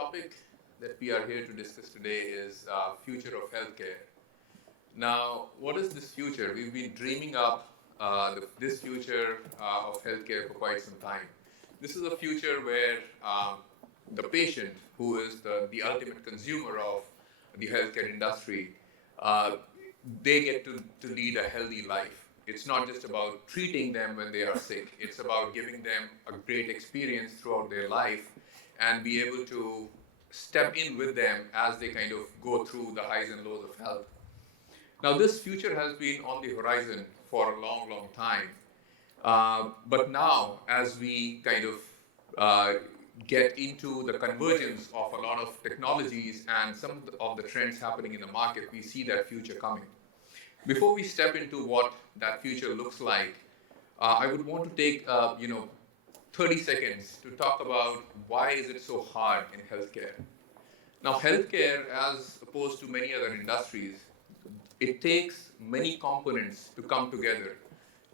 topic that we are here to discuss today is future of healthcare. Now, what is this future? We've been dreaming up this future of healthcare for quite some time. This is a future where the patient, who is the ultimate consumer of the healthcare industry, uh, they get to lead a healthy life. It's not just about treating them when they are sick. It's about giving them a great experience throughout their life and be able to step in with them as they kind of go through the highs and lows of health. Now, this future has been on the horizon for a long, long time. But now, as we kind of uh, get into the convergence of a lot of technologies and some of the trends happening in the market, we see that future coming. Before we step into what that future looks like, I would want to take 30 seconds to talk about why is it so hard in healthcare. Now, healthcare, as opposed to many other industries, it takes many components to come together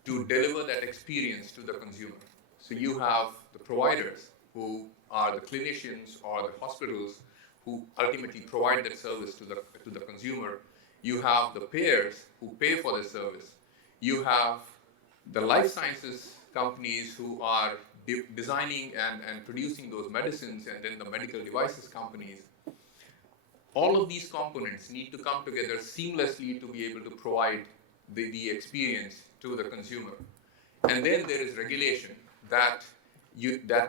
to deliver that experience to the consumer. So you have the providers who are the clinicians or the hospitals who ultimately provide that service to the consumer. You have the payers who pay for the service. You have the life sciences companies who are designing and producing those medicines, and then the medical devices companies. All of these components need to come together seamlessly to be able to provide the experience to the consumer. And then there is regulation that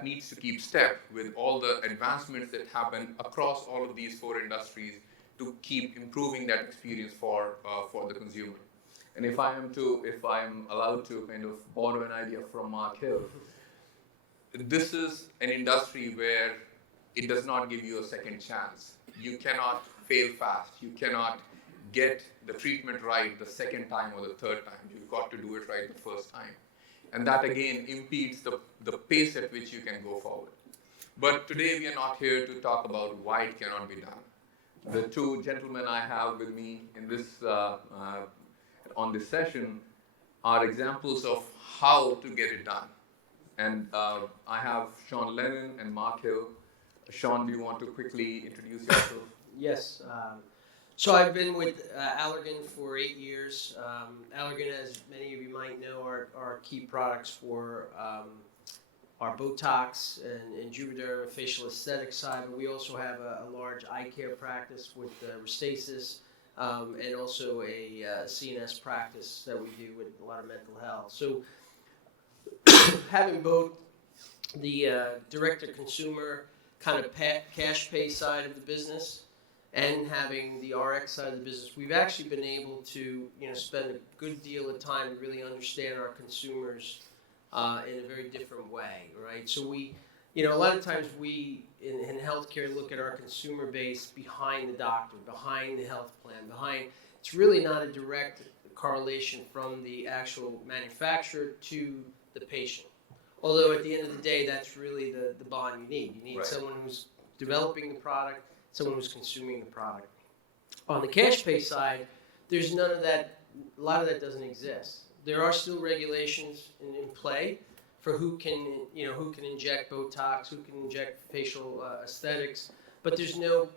needs to keep step with all the advancements that happen across all of these four industries to keep improving that experience for the consumer. And if I'm allowed to kind of borrow an idea from Mark Hill, this is an industry where it does not give you a second chance. You cannot fail fast. You cannot get the treatment right the second time or the third time. You've got to do it right the first time. And that again impedes the pace at which you can go forward. But today we are not here to talk about why it cannot be done. The two gentlemen I have with me in this on this session are examples of how to get it done. And I have Lennon and Mark Hill. Sean, do you want to quickly introduce yourself? Yes. So I've been with Allergan for 8 years. Allergan, as many of you might know, are key products for our Botox and Juvederm facial aesthetic side, but we also have a large eye care practice with Restasis, and also a CNS practice that we do with a lot of mental health. So having both the direct-to-consumer kind of cash pay side of the business and having the RX side of the business, we've actually been able to spend a good deal of time to really understand our consumers in a very different way, right? So we, a lot of times we in healthcare look at our consumer base behind the doctor, behind the health plan, it's really not a direct correlation from the actual manufacturer to the patient. Although at the end of the day, that's really the bond you need. You need someone who's developing the product, someone who's consuming the product. On the cash pay side, there's none of that. A lot of that doesn't exist. There are still regulations in play for who can inject Botox, who can inject facial aesthetics, but there's no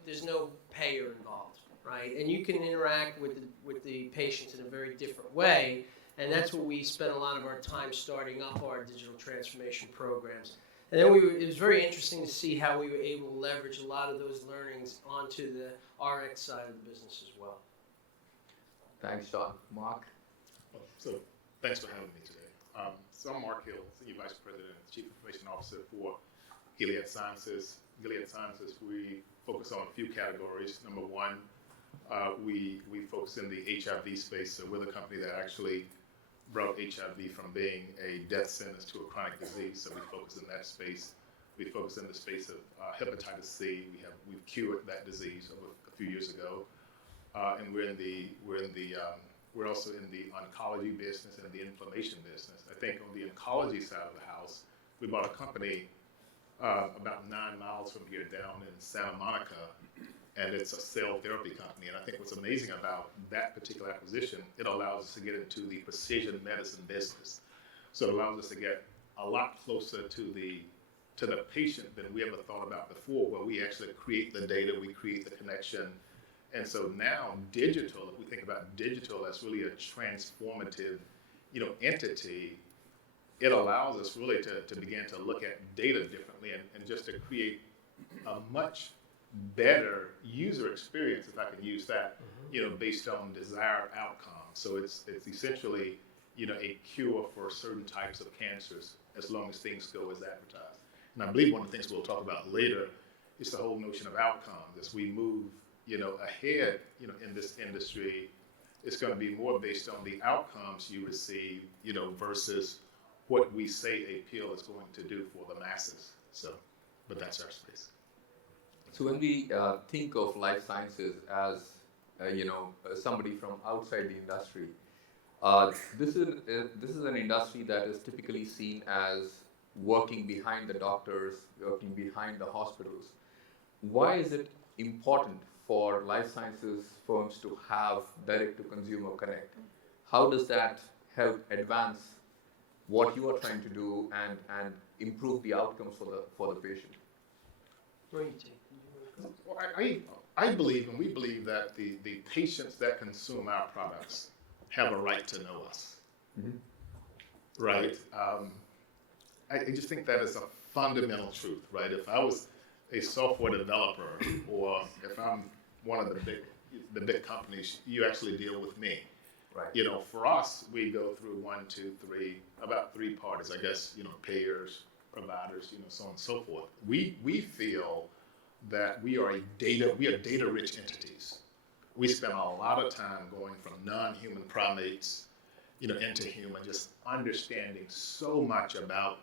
payer involved, right? And you can interact with the patients in a very different way. And that's what we spent a lot of our time starting up our digital transformation programs. And then it was very interesting to see how we were able to leverage a lot of those learnings onto the RX side of the business as well. Thanks, Sean. Mark? So thanks for having me today. So I'm Mark Hill, Senior Vice President and Chief Information Officer for Gilead Sciences. Gilead Sciences, we focus on a few categories. Number one, we focus in the HIV space. So we're the company that actually brought HIV from being a death sentence to a chronic disease. So we focus in that space. We focus in the space of hepatitis C. We've cured that disease a few years ago, and we're also in the oncology business and the inflammation business. I think on the oncology side of the house, we bought a company about 9 miles from here down in Santa Monica, and it's a cell therapy company. And I think what's amazing about that particular acquisition, it allows us to get into the precision medicine business. So it allows us to get a lot closer to to the patient than we ever thought about before, where we actually create the data, we create the connection. And so now digital, if we think about digital as really a transformative, entity, it allows us really to begin to look at data differently and just to create a much better user experience, if I can use that, based on desired outcomes. So it's essentially, a cure for certain types of cancers as long as things go as advertised. And I believe one of the things we'll talk about later is the whole notion of outcomes. As we move, ahead, in this industry, it's going to be more based on the outcomes you receive, versus what we say a pill is going to do for the masses. So, but that's our space. So when we think of life sciences as somebody from outside the industry, this is an industry that is typically seen as working behind the doctors, working behind the hospitals. Why is it important for life sciences firms to have direct-to-consumer connect? How does that help advance what you are trying to do and improve the outcomes for the patient? What do you take? Well, I believe, and we believe, that the patients that consume our products have a right to know us. Mm-hmm. Right? I just think that is a fundamental truth, right? If I was a software developer, or if I'm one of the big companies, you actually deal with me. Right. For us, we go through about three parties, I guess, payers, providers, so on and so forth. We feel that we are data-rich entities. We spend a lot of time going from non-human primates, into human, just understanding so much about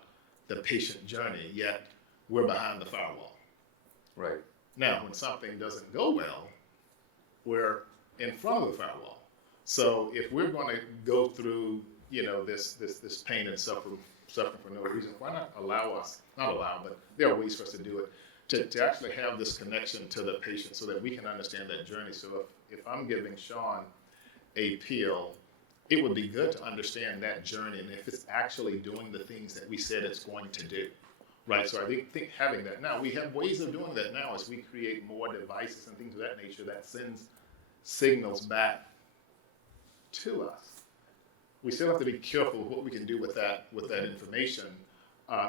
the patient journey, yet we're behind the firewall. Right. Now, when something doesn't go well, we're in front of the firewall. So if we're going to go through, this pain and suffering for no reason, why not but there are ways for us to do it, to actually have this connection to the patient so that we can understand that journey. So if I'm giving Sean a pill, it would be good to understand that journey and if it's actually doing the things that we said it's going to do. Right, so I think having that. Now, we have ways of doing that now as we create more devices and things of that nature that sends signals back to us. We still have to be careful of what we can do with that information,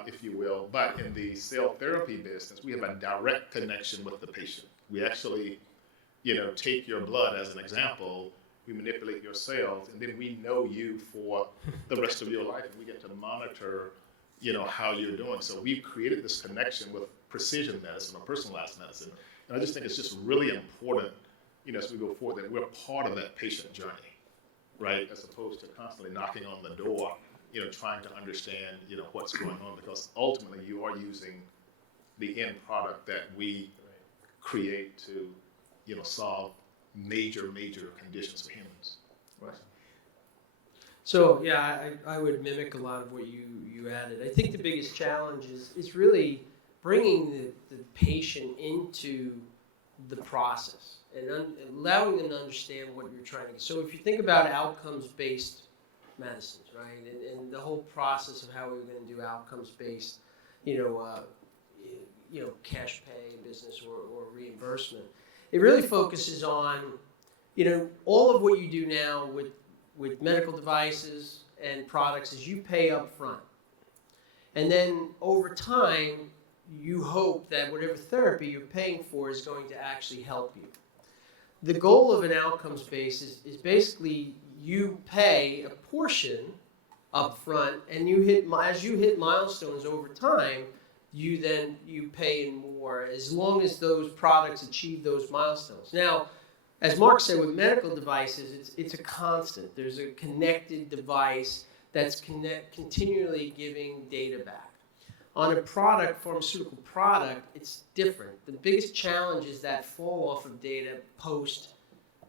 if you will. But in the cell therapy business, we have a direct connection with the patient. We actually, take your blood as an example, we manipulate your cells, and then we know you for the rest of your life, and we get to monitor how you're doing. So we've created this connection with precision medicine or personalized medicine. And I just think it's just really important, as we go forward, that we're part of that patient journey, right? As opposed to constantly knocking on the door, trying to understand, what's going on, because ultimately you are using the end product that we create to, solve major conditions for humans. Right. So yeah, I would mimic a lot of what you added. I think the biggest challenge is really bringing the patient into the process and allowing them to understand what you're trying to get. So if you think about outcomes-based medicines, right, and the whole process of how we're going to do outcomes-based, cash pay business or reimbursement, it really focuses on, all of what you do now with medical devices and products is you pay up front. And then over time, you hope that whatever therapy you're paying for is going to actually help you. The goal of an outcomes base is basically you pay a portion up front, and as you hit milestones over time, you pay in more as long as those products achieve those milestones. Now, as Mark said, with medical devices, it's a constant. There's a connected device that's continually giving data back. On a pharmaceutical product, it's different. The biggest challenge is that fall off of data post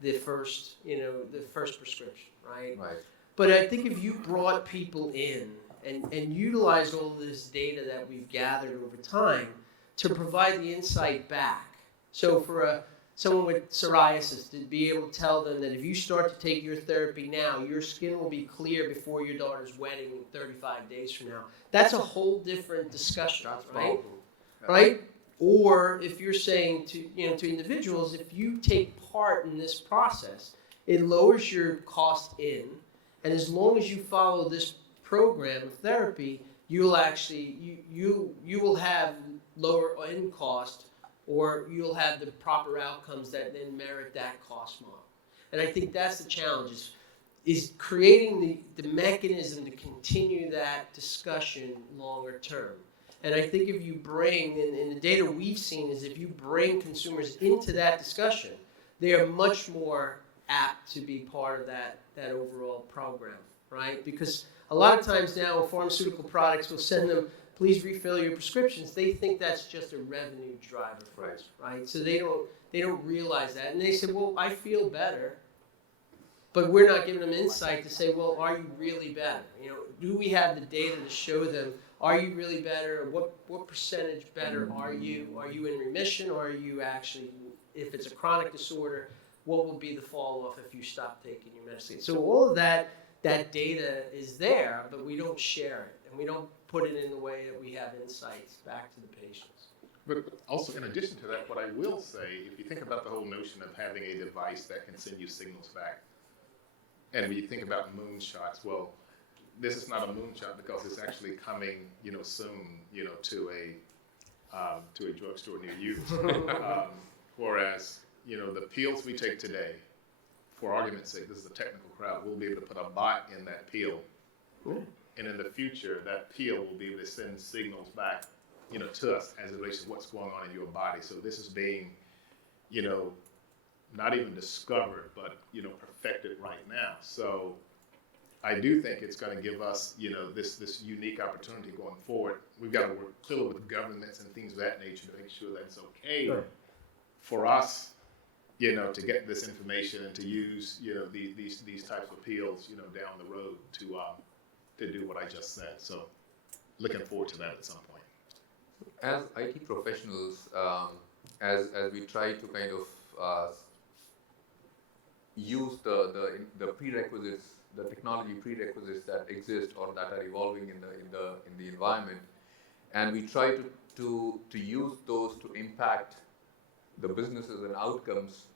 the first prescription, right? Right. But I think if you brought people in and utilized all of this data that we've gathered over time to provide the insight back. So for someone with psoriasis, to be able to tell them that if you start to take your therapy now, your skin will be clear before your daughter's wedding 35 days from now. That's a whole different discussion, right? Right? Or if you're saying to individuals, if you take part in this process, it lowers your cost in, and as long as you follow this program of therapy, you'll actually you will have lower end cost, or you'll have the proper outcomes that then merit that cost model. And I think that's the challenge, is creating the mechanism to continue that discussion longer term. And I think if you bring, and the data we've seen is if you bring consumers into that discussion, they are much more apt to be part of that overall program, right? Because a lot of times now pharmaceutical products will send them, please refill your prescriptions. They think that's just a revenue driver for us, right? So they don't realize that. And they say, well, I feel better. But we're not giving them insight to say, well, are you really better? Do we have the data to show them, are you really better? Or what percentage better are you? Are you in remission, or are you actually, if it's a chronic disorder, what will be the fall off if you stop taking your medicine? So all of that data is there, but we don't share it, and we don't put it in the way that we have insights back to the patients. But also, in addition to that, what I will say, if you think about the whole notion of having a device that can send you signals back, and when you think about moonshots, well, this is not a moonshot because it's actually coming, soon, to a drugstore near you. Whereas, the pills we take today, for argument's sake, this is a technical crowd, we'll be able to put a bot in that pill, and in the future, that pill will be able to send signals back, to us as it relates to what's going on in your body. So this is being, not even discovered, but perfected right now. So I do think it's going to give us, this unique opportunity going forward. We've got to work clearly with governments and things of that nature to make sure that it's okay for us, to get this information and to use, these types of pills, down the road to do what I just said. So looking forward to that at some point. As IT professionals, as we try to kind of use the prerequisites, the technology prerequisites that exist or that are evolving in the environment, and we try to use those to impact the businesses and outcomes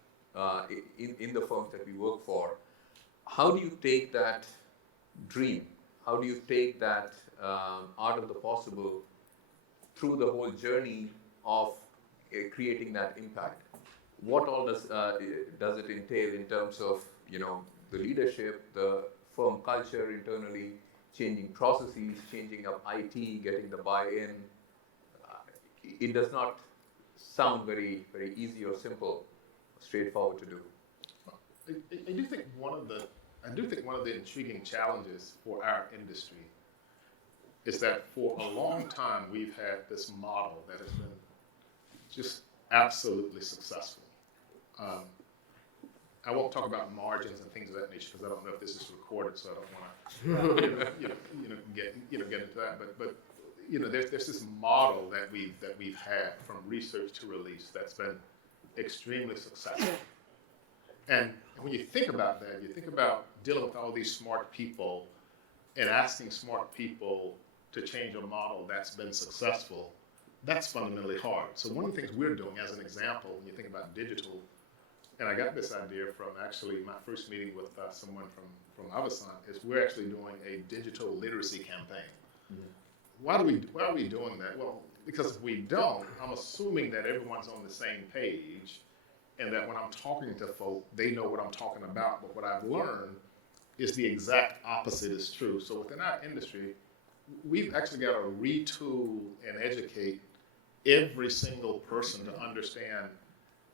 in the firms that we work for. How do you take that dream? How do you take that art of the possible through the whole journey of creating that impact? What all does it entail in terms of the leadership, the firm culture internally, changing processes, changing up IT, getting the buy-in? It does not sound very very easy or simple, straightforward to do. I do think one of the intriguing challenges for our industry is that for a long time we've had this model that has been just absolutely successful. I won't talk about margins and things of that nature because I don't know if this is recorded, so I don't want to get into that. But there's this model that we've had from research to release that's been extremely successful. And when you think about that, you think about dealing with all these smart people and asking smart people to change a model that's been successful. That's fundamentally hard. So one of the things we're doing, as an example, when you think about digital, and I got this idea from actually my first meeting with someone from Avasant, is we're actually doing a digital literacy campaign. Mm-hmm. Why are we doing that? Well, because if we don't, I'm assuming that everyone's on the same page, and that when I'm talking to folk, they know what I'm talking about. But what I've learned is the exact opposite is true. So within our industry, we've actually got to retool and educate every single person to understand,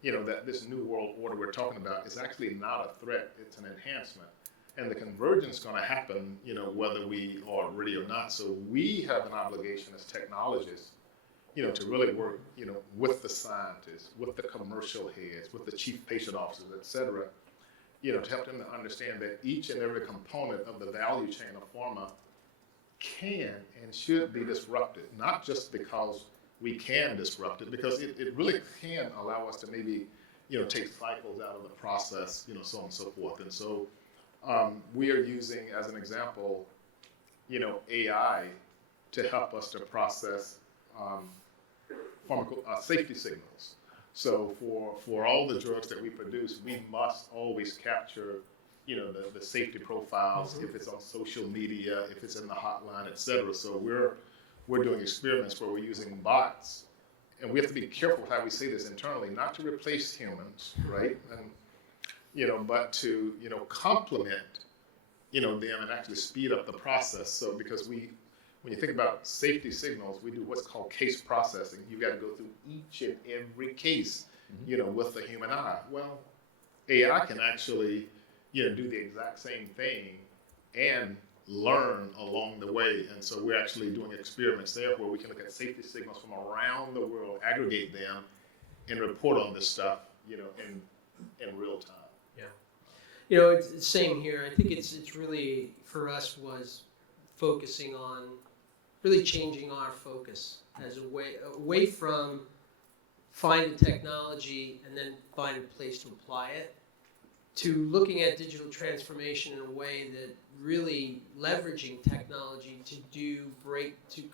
that this new world order we're talking about is actually not a threat, it's an enhancement. And the convergence is going to happen, whether we are ready or not. So we have an obligation as technologists, to really work, with the scientists, with the commercial heads, with the chief patient officers, et cetera, to help them to understand that each and every component of the value chain of pharma can and should be disrupted, not just because we can disrupt it, because it really can allow us to maybe take cycles out of the process, so on and so forth. And so we are using, as an example, AI to help us to process safety signals. So for all the drugs that we produce, we must always capture, the safety profiles, if it's on social media, if it's in the hotline, et cetera. So we're doing experiments where we're using bots, and we have to be careful how we say this internally, not to replace humans, right? And but to complement them and actually speed up the process. So because when you think about safety signals, we do what's called case processing. You got to go through each and every case, with the human eye. Well, AI can actually, do the exact same thing and learn along the way. And so we're actually doing experiments there where we can look at safety signals from around the world, aggregate them, and report on this stuff, in real time. Yeah. It's the same here. I think it's really, for us, was focusing on really changing our focus as away from find the technology and then find a place to apply it, to looking at digital transformation in a way that really leveraging technology to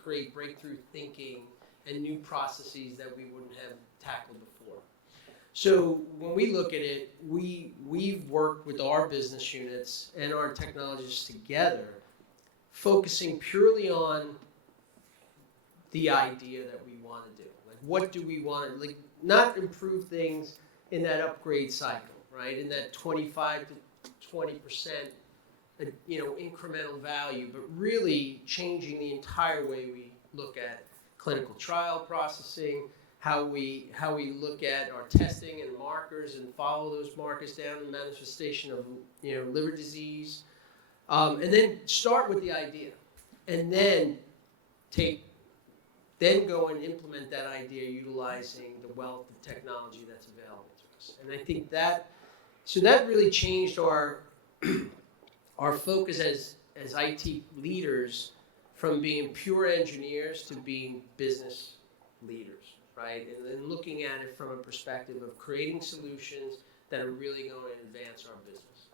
create breakthrough thinking and new processes that we wouldn't have tackled before. So when we look at it, we've worked with our business units and our technologists together, focusing purely on the idea that we want to do. Like, what do we want to, not improve things in that upgrade cycle, right? In that 25 to 20%, incremental value, but really changing the entire way we look at clinical trial processing, how we look at our testing and markers and follow those markers down to manifestation of liver disease, and then start with the idea, and then go and implement that idea utilizing the wealth of technology that's available to us. And I think that really changed our focus as IT leaders from being pure engineers to being business leaders, right? And then looking at it from a perspective of creating solutions that are really going to advance our business.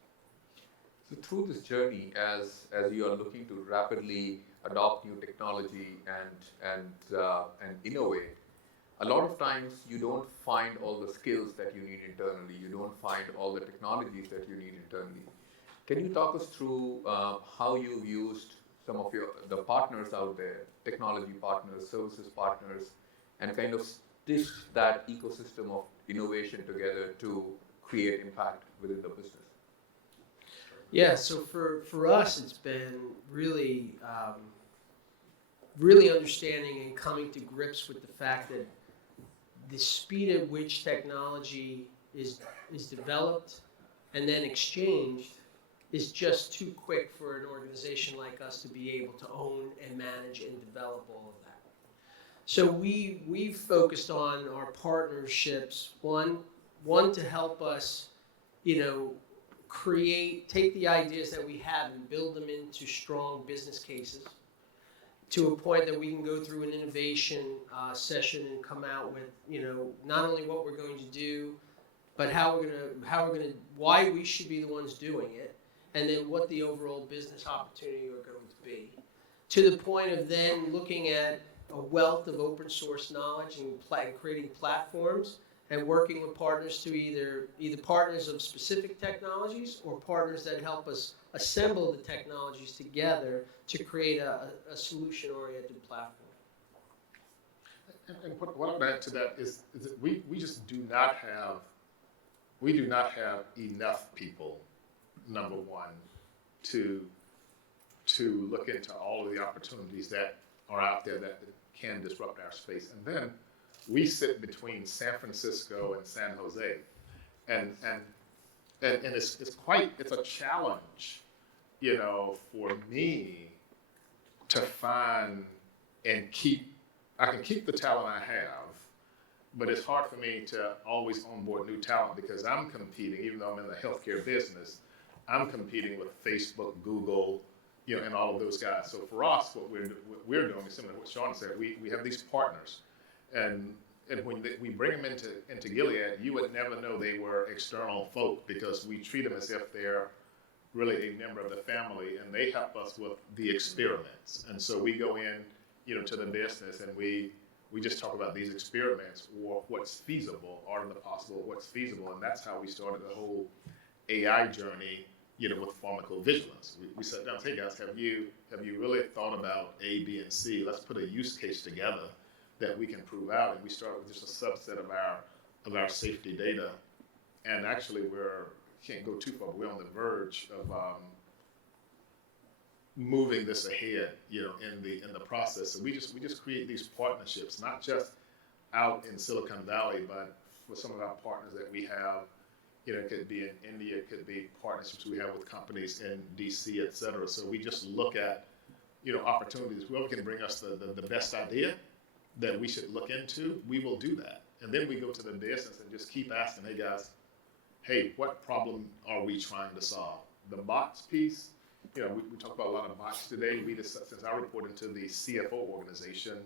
So through this journey, as you are looking to rapidly adopt new technology and innovate, a lot of times you don't find all the skills that you need internally. You don't find all the technologies that you need internally. Can you talk us through how you've used some of the partners out there, technology partners, services partners, and kind of stitched that ecosystem of innovation together to create impact within the business? Yeah, so for us, it's been really, really understanding and coming to grips with the fact that the speed at which technology is developed and then exchanged is just too quick for an organization like us to be able to own and manage and develop all of that. So we've focused on our partnerships, one to help us, take the ideas that we have and build them into strong business cases to a point that we can go through an innovation session and come out with, not only what we're going to do, but why we should be the ones doing it, and then what the overall business opportunity are going to be. To the point of then looking at a wealth of open source knowledge and creating platforms and working with partners to either partners of specific technologies or partners that help us assemble the technologies together to create a solution-oriented platform. And what I would add to that is that we just do not have enough people, number one, to look into all of the opportunities that are out there that can disrupt our space. And then we sit between San Francisco and San Jose, and it's a challenge, for me to find and I can keep the talent I have, but it's hard for me to always onboard new talent because I'm competing, even though I'm in the healthcare business, I'm competing with Facebook, Google, and all of those guys. So for us, what we're doing is similar to what Sean said. We have these partners, and and when we bring them into Gilead, you would never know they were external folk because we treat them as if they're really a member of the family, and they help us with the experiments. And so we go in, to the business, and we just talk about these experiments or what's feasible, art of the possible, what's feasible, and that's how we started the whole AI journey, with pharmacovigilance. We sat down and said, hey guys, have you really thought about A, B, and C? Let's put a use case together that we can prove out. And we start with just a subset of our safety data. And actually can't go too far, but we're on the verge of moving this ahead, in the process. So we just create these partnerships, not just out in Silicon Valley, but for some of our partners that we have. It could be in India, it could be partnerships we have with companies in DC, et cetera. So we just look at, opportunities. Whoever can bring us the best idea that we should look into, we will do that. And then we go to the business and just keep asking, hey guys, hey, what problem are we trying to solve? The bots piece, we talk about a lot of bots today. Since I report into the CFO organization,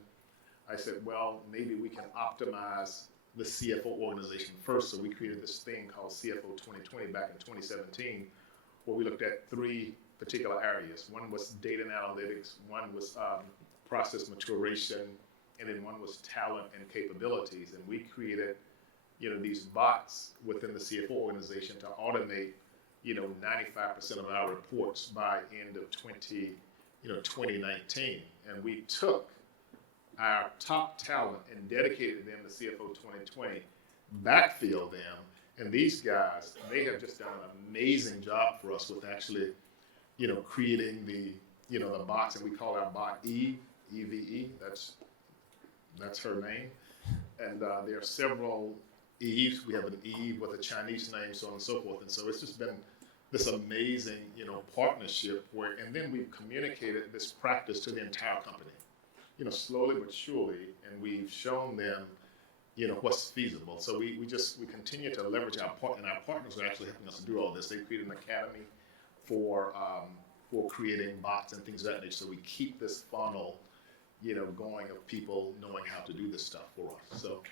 I said, well, maybe we can optimize the CFO organization first. So we created this thing called CFO 2020 back in 2017, where we looked at 3 particular areas. One was data and analytics, one was process maturation, and then one was talent and capabilities. And we created, these bots within the CFO organization to automate, 95% of our reports by end of 2019. And we took our top talent and dedicated them to CFO 2020, backfilled them, and these guys, they have just done an amazing job for us with actually, creating the bots, and we call our bot Eve, EVE, that's her name, and there are several Eves. We have an Eve with a Chinese name, so on and so forth, and so it's just been this amazing, partnership and then we've communicated this practice to the entire company. Slowly but surely, and we've shown them, what's feasible. So we continue to leverage our partners are actually helping us do all this. They created an academy for creating bots and things of that nature. So we keep this funnel, going of people knowing how to do this stuff for us. So,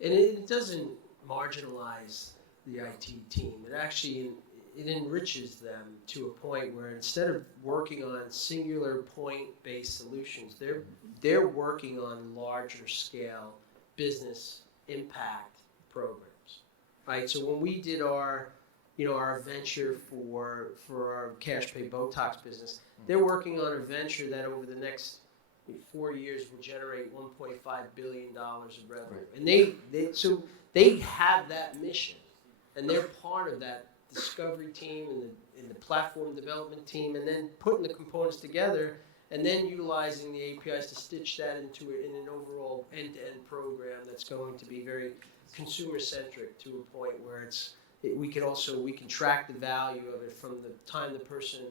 and it doesn't marginalize the IT team. It actually it enriches them to a point where instead of working on singular point-based solutions, they're working on larger scale business impact programs, right? So when we did our venture for our cash pay Botox business, they're working on a venture that over the next 4 years will generate $1.5 billion of revenue, and they have that mission, and they're part of that discovery team and the platform development team, and then putting the components together and then utilizing the APIs to stitch that into in an overall end-to-end program that's going to be very consumer-centric to a point where we can track the value of it from the time the person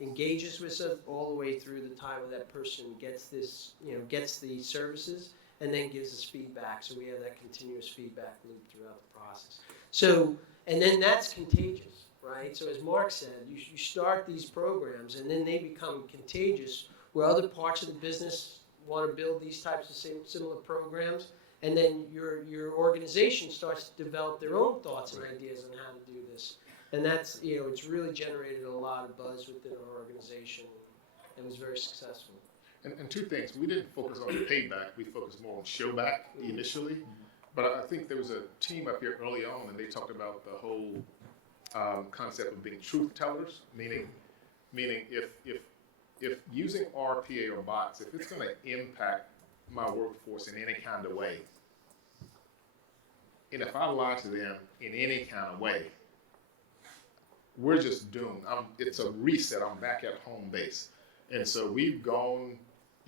engages with us all the way through the time that person gets the services and then gives us feedback. So we have that continuous feedback loop throughout the process. So, and then that's contagious, right? So as Mark said, you start these programs and then they become contagious where other parts of the business want to build these types of similar programs, and then your organization starts to develop their own thoughts and ideas on how to do this. And that's, it's really generated a lot of buzz within our organization and was very successful. And 2 things, we didn't focus on payback, we focused more on showback initially. But I think there was a team up here early on, and they talked about the whole concept of being truth tellers, meaning if using RPA or bots, if it's going to impact my workforce in any kind of way, and if I lie to them in any kind of way, we're just doomed. It's a reset. I'm back at home base. And so we've gone,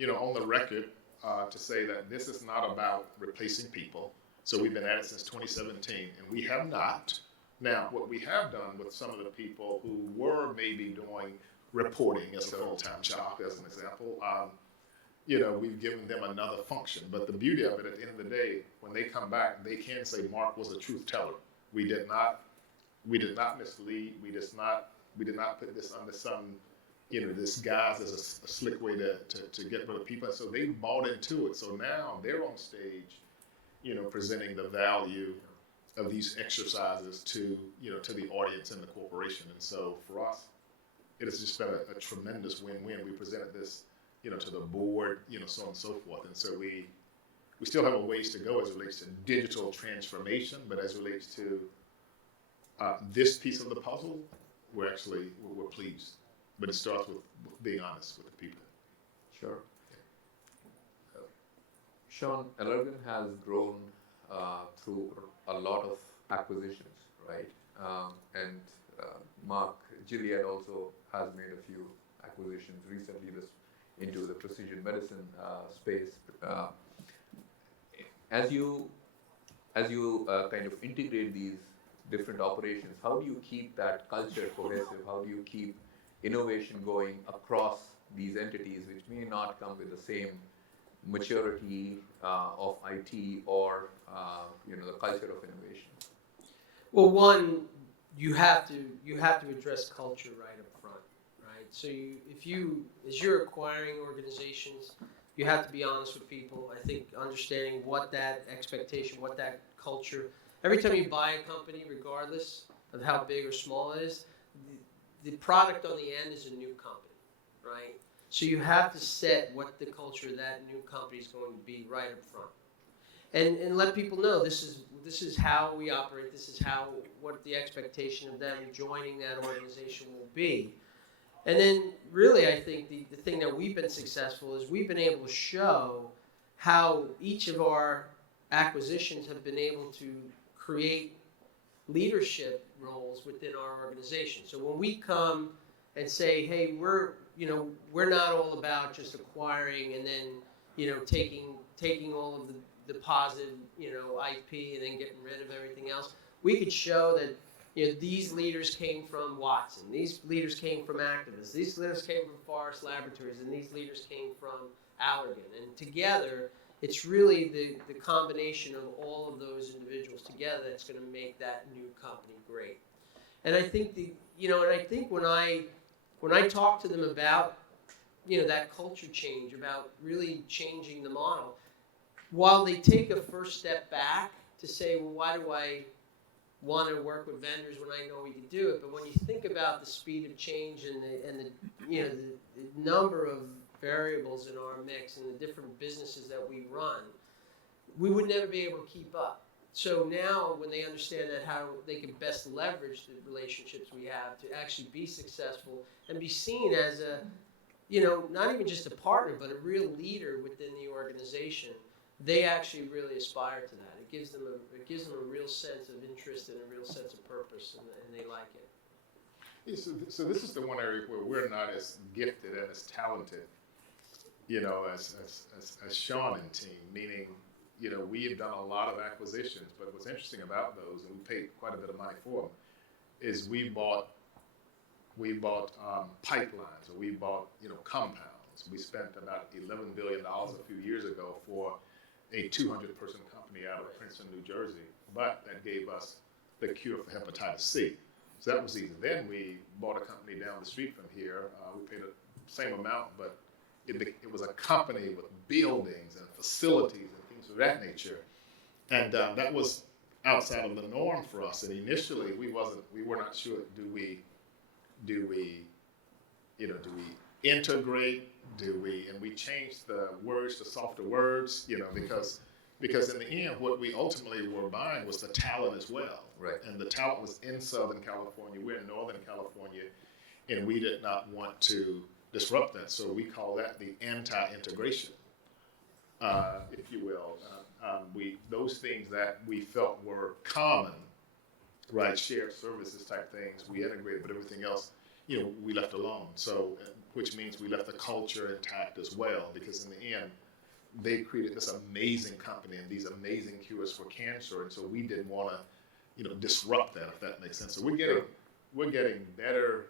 on the record to say that this is not about replacing people. So we've been at it since 2017, and we have not. Now, what we have done with some of the people who were maybe doing reporting as a full-time job, as an example, we've given them another function. But the beauty of it, at the end of the day, when they come back, they can say Mark was a truth teller. We did not mislead. We did not put this under some, this guise as a slick way to get rid of people. So they bought into it. So now they're on stage presenting the value of these exercises to, to the audience and the corporation. And so for us, it has just been a tremendous win-win. We presented this, to the board, so on and so forth. And so we still have a ways to go as it relates to digital transformation, but as it relates to this piece of the puzzle, we're pleased. But it starts with being honest with the people. Sure. Sean, Allergan has grown through a lot of acquisitions, right? And Mark, Gilead also has made a few acquisitions recently into the precision medicine space. As you kind of integrate these different operations, how do you keep that culture cohesive? How do you keep innovation going across these entities, which may not come with the same maturity of IT or the culture of innovation? Well, one, you have to address culture right up front, right? So as you're acquiring organizations, you have to be honest with people. I think understanding what that expectation, what that culture. Every time you buy a company, regardless of how big or small it is, the product on the end is a new company, right? So you have to set what the culture of that new company is going to be right up front, and let people know this is how we operate. This is what the expectation of them joining that organization will be. And then really, I think the thing that we've been successful is we've been able to show how each of our acquisitions have been able to create leadership roles within our organization. So when we come and say, hey, we're not all about just acquiring and then, taking all of the positive, IP and then getting rid of everything else, we could show that, these leaders came from Watson, these leaders came from Activists, these leaders came from Forest Laboratories, and these leaders came from Allergan. And together, it's really the combination of all of those individuals together that's going to make that new company great. And I think when I talk to them about, that culture change, about really changing the model, while they take a first step back to say, well, why do I want to work with vendors when I know we can do it? But when you think about the speed of change and the number of variables in our mix and the different businesses that we run, we would never be able to keep up. So now when they understand that, how they can best leverage the relationships we have to actually be successful and be seen as a, not even just a partner, but a real leader within the organization, they actually really aspire to that. It gives them a real sense of interest and a real sense of purpose, and they like it. Yeah, so this is the one area where we're not as gifted and as talented, as Sean and team, meaning, we have done a lot of acquisitions, but what's interesting about those, and we paid quite a bit of money for them, is we bought pipelines, or we bought, compounds. We spent about $11 billion a few years ago for a 200-person company out of Princeton, New Jersey, but that gave us the cure for hepatitis C. So that was easy. Then we bought a company down the street from here. We paid the same amount, but it was a company with buildings and facilities and things of that nature. And that was outside of the norm for us. And initially, we were not sure, do we integrate? And we changed the words to softer words, because in the end, what we ultimately were buying was the talent as well. Right. And the talent was in Southern California. We're in Northern California, and we did not want to disrupt that. So we call that the anti-integration, if you will. Those things that we felt were common, right, shared services type things, we integrated, but everything else, we left alone. So, which means we left the culture intact as well, because in the end, they created this amazing company and these amazing cures for cancer, and so we didn't want to, disrupt that, if that makes sense. So we're getting better,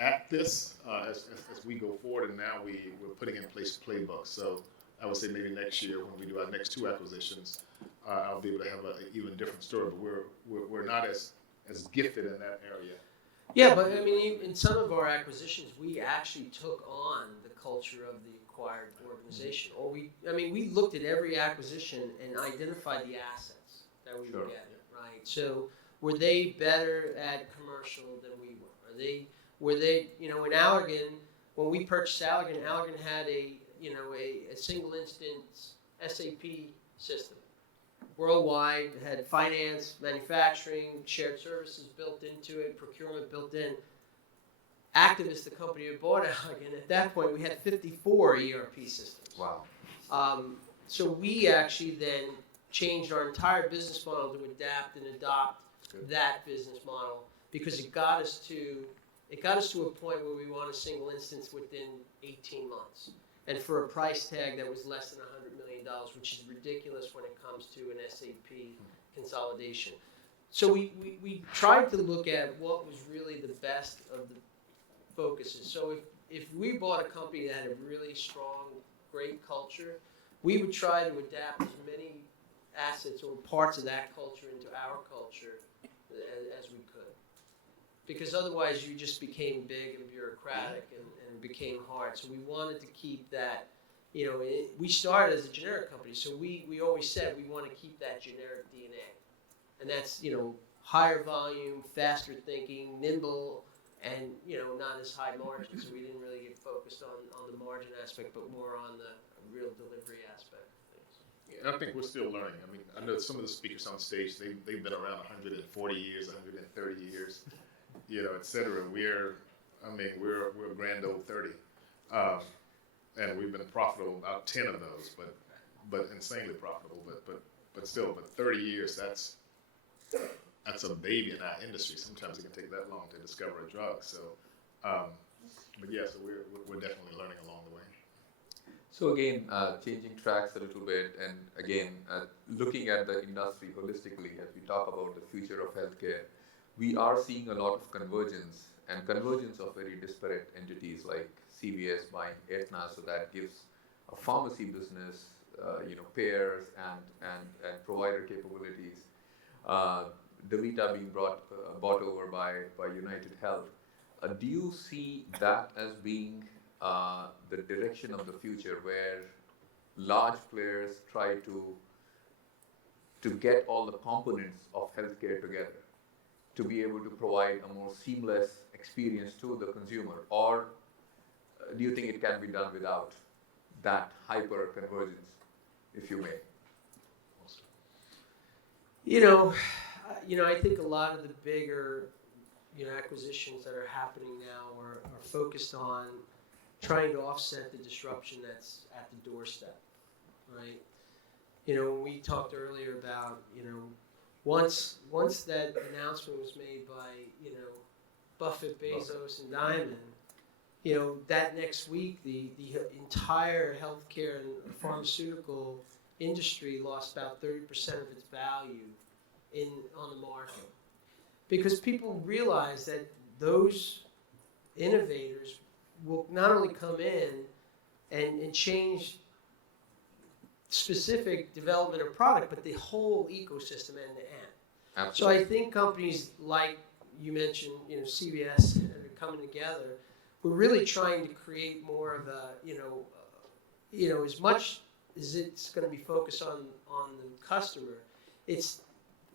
at this as we go forward, and now we're putting in place playbooks. So I would say maybe next year when we do our next 2 acquisitions, I'll be able to have an even different story. But we're not as gifted in that area. Yeah, but I mean, in some of our acquisitions, we actually took on the culture of the acquired organization. Or we looked at every acquisition and identified the assets that we were getting, right? So were they better at commercial than we were? Were they, in Allergan, when we purchased Allergan, Allergan had a single instance SAP system. Worldwide, had finance, manufacturing, shared services built into it, procurement built in. Activist, the company who bought Allergan, at that point we had 54 ERP systems. Wow. So we actually then changed our entire business model to adapt and adopt that business model, because it got us to a point where we want a single instance within 18 months. And for a price tag that was less than $100 million, which is ridiculous when it comes to an SAP consolidation. So we tried to look at what was really the best of the focuses. So if we bought a company that had a really strong, great culture, we would try to adapt as many assets or parts of that culture into our culture as we could. Because otherwise you just became big and bureaucratic and became hard. So we wanted to keep that, we started as a generic company, so we always said we want to keep that generic DNA. And that's, higher volume, faster thinking, nimble, and, not as high margin. So we didn't really get focused on the margin aspect, but more on the real delivery aspect of things. Yeah, I think we're still learning. I mean, I know some of the speakers on stage, they've been around 140 years, 130 years. Et cetera. We're a grand old 30, and we've been profitable about 10 of those, but insanely profitable. But still, 30 years. That's a baby in our industry. Sometimes it can take that long to discover a drug. So, but yeah, so we're definitely learning along the way. So again, changing tracks a little bit, and again, looking at the industry holistically as we talk about the future of healthcare. We are seeing a lot of convergence of very disparate entities like CVS buying Aetna, so that gives a pharmacy business, payers and provider capabilities. DaVita being bought over by United Health. Do you see that as being the direction of the future, where large players try to get all the components of healthcare together, to be able to provide a more seamless experience to the consumer? Or do you think it can be done without that hyper convergence, if you may? I think a lot of the bigger, acquisitions that are happening now are focused on trying to offset the disruption that's at the doorstep, right? We talked earlier about, once that announcement was made by, Buffett, Bezos, and Diamond, that next week the entire healthcare and pharmaceutical industry lost about 30% of its value on the market, because people realize that those innovators will not only come in and change specific development of product, but the whole ecosystem end to end. Absolutely. So I think companies like you mentioned, CVS, are coming together. We're really trying to create more of a, as much as it's going to be focused on the customer, it's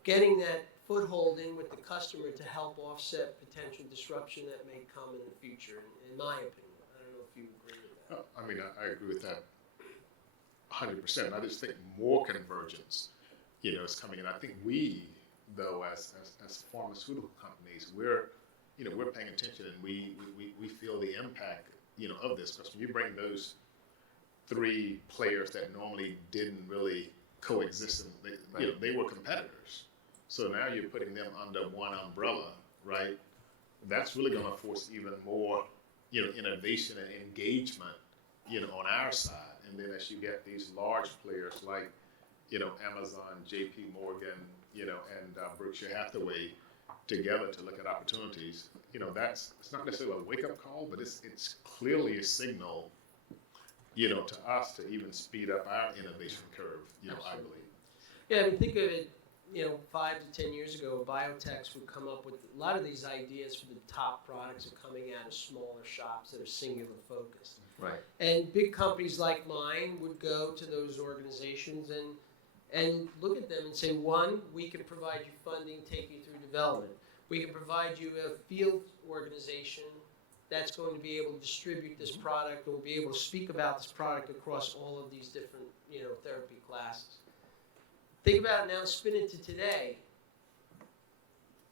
getting that foothold in with the customer to help offset potential disruption that may come in the future, in my opinion. I don't know if you agree with that. I mean, I agree with that 100%. I just think more convergence, is coming in. I think we, though, as pharmaceutical companies, we're paying attention, and we feel the impact, of this. Because when you bring those three players that normally didn't really coexist, and they were competitors. So now you're putting them under one umbrella, right? That's really going to force even more, innovation and engagement, on our side. And then as you get these large players like, Amazon, JP Morgan, and Berkshire Hathaway together to look at opportunities, it's not necessarily a wake-up call, but it's clearly a signal, to us to even speed up our innovation curve, I believe. Yeah, I mean, think of it 5 to 10 years ago, biotechs would come up with a lot of these ideas for the top products are coming out of smaller shops that are singular focused. Right. And big companies like mine would go to those organizations and look at them and say, one, we can provide you funding, take you through development. We can provide you a field organization that's going to be able to distribute this product or be able to speak about this product across all of these different, therapy classes. Think about it now, spin it to today.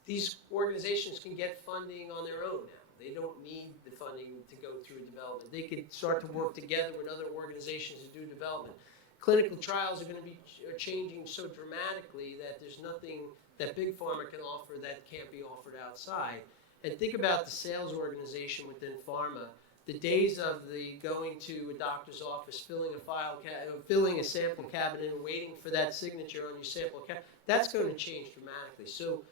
These organizations can get funding on their own now. They don't need the funding to go through development. They can start to work together with other organizations to do development. Clinical trials are going to be changing so dramatically that there's nothing that big pharma can offer that can't be offered outside. And think about the sales organization within pharma. The days of the going to a doctor's office, filling a sample cabinet and waiting for that signature on your sample cabinet, that's going to change dramatically. So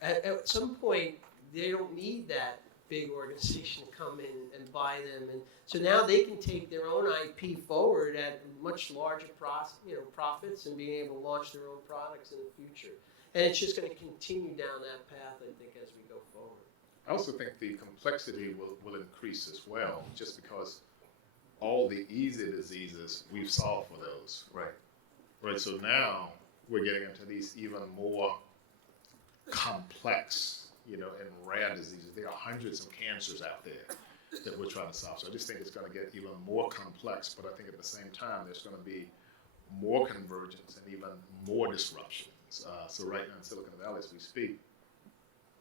at some point, they don't need that big organization to come in and buy them. And so now they can take their own IP forward at much larger profits and being able to launch their own products in the future. And it's just going to continue down that path, I think, as we go forward. I also think the complexity will increase as well, just because all the easy diseases we've solved for those. Right. Right. So now we're getting into these even more complex, and rare diseases. There are hundreds of cancers out there that we're trying to solve. So I just think it's going to get even more complex, but I think at the same time there's going to be more convergence and even more disruptions. So right now in Silicon Valley, as we speak,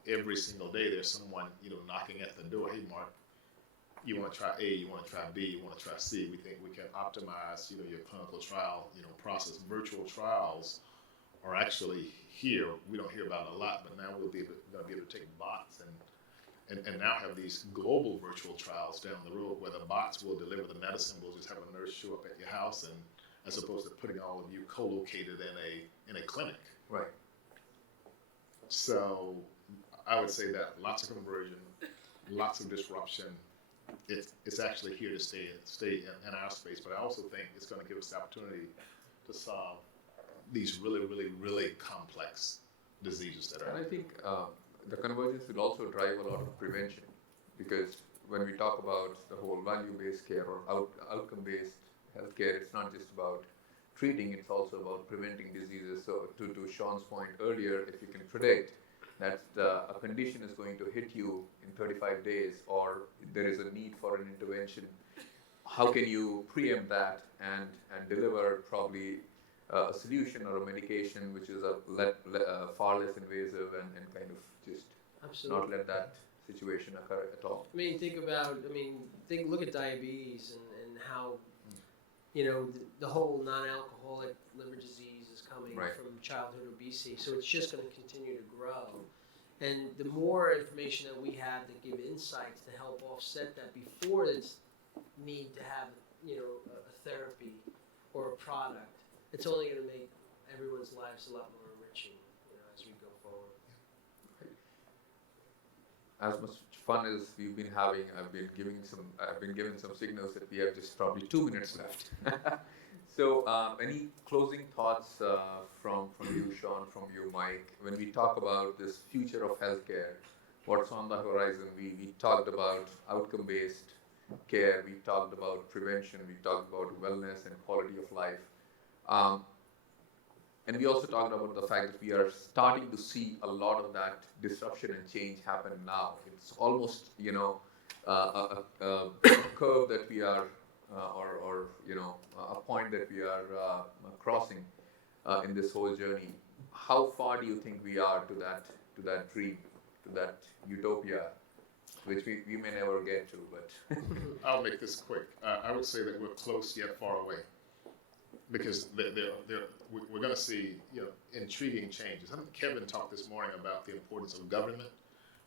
every single day there's someone, knocking at the door. Hey, Mark, you want to try A, you want to try B, you want to try C. We think we can optimize, your clinical trial, process. Virtual trials are actually here. We don't hear about it a lot, but now we'll be going to be able to take bots and now have these global virtual trials down the road where the bots will deliver the medicine. We'll just have a nurse show up at your house, and as opposed to putting all of you co-located in a clinic. Right. So I would say that lots of conversion, lots of disruption. It's actually here to stay in our space, but I also think it's going to give us the opportunity to solve these really, really, really complex diseases that are. And I think the convergence will also drive a lot of prevention, because when we talk about the whole value-based care or outcome-based healthcare, it's not just about treating, it's also about preventing diseases. So to Sean's point earlier, if you can predict that a condition is going to hit you in 35 days or there is a need for an intervention, how can you preempt that and deliver probably a solution or a medication which is far less invasive and kind of just Absolutely. not let that situation occur at all. Look at diabetes and how, the whole non-alcoholic liver disease is coming Right. from childhood obesity. So it's just going to continue to grow. And the more information that we have that give insights to help offset that before it's need to have, a therapy or a product, it's only going to make everyone's lives a lot more enriching, as we go forward. As much fun as we've been having, I've been given some signals that we have just probably 2 minutes left. So, any closing thoughts from you, Sean, from you, Mike? When we talk about this future of healthcare, what's on the horizon? We talked about outcome-based care. We talked about prevention. We talked about wellness and quality of life. And we also talked about the fact that we are starting to see a lot of that disruption and change happen now. It's almost, a curve that we are, a point that we are crossing in this whole journey. How far do you think we are to that dream, to that utopia, which we may never get to? But I'll make this quick. I would say that we're close yet far away, because we're going to see intriguing changes. I think Kevin talked this morning about the importance of government.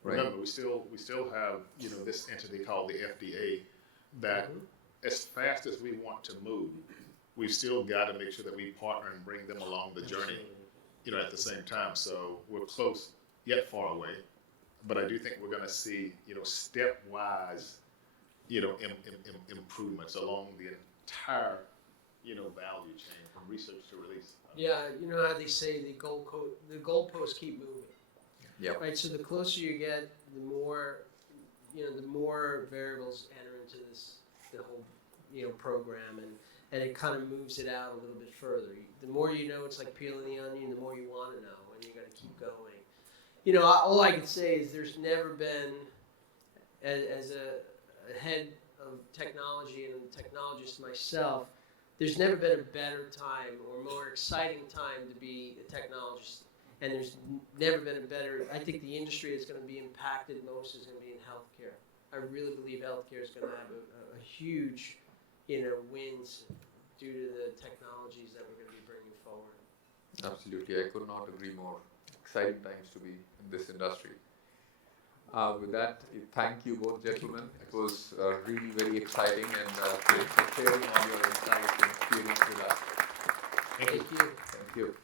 Right. Remember, we still have this entity called the FDA that, as fast as we want to move, we've still got to make sure that we partner and bring them along the journey, at the same time. So we're close yet far away, but I do think we're going to see stepwise improvements along the entire value chain, from research to release. Yeah, you know how they say the goalposts keep moving. Yeah. Right. So the closer you get, the more variables enter into the whole program, and it kind of moves it out a little bit further. The more you know, it's like peeling the onion. The more you want to know, and you got to keep going. All I can say is there's never been, as a head of technology and a technologist myself, there's never been a better time or more exciting time to be a technologist. And there's never been a better, I think the industry that's going to be impacted most is going to be in healthcare. I really believe healthcare is going to have a huge, wins due to the technologies that we're going to be bringing forward. Absolutely, I could not agree more. Exciting times to be in this industry. With that, thank you both gentlemen. It was really very exciting, and thanks for sharing all your insights and experience with us. Thank you. Thank you.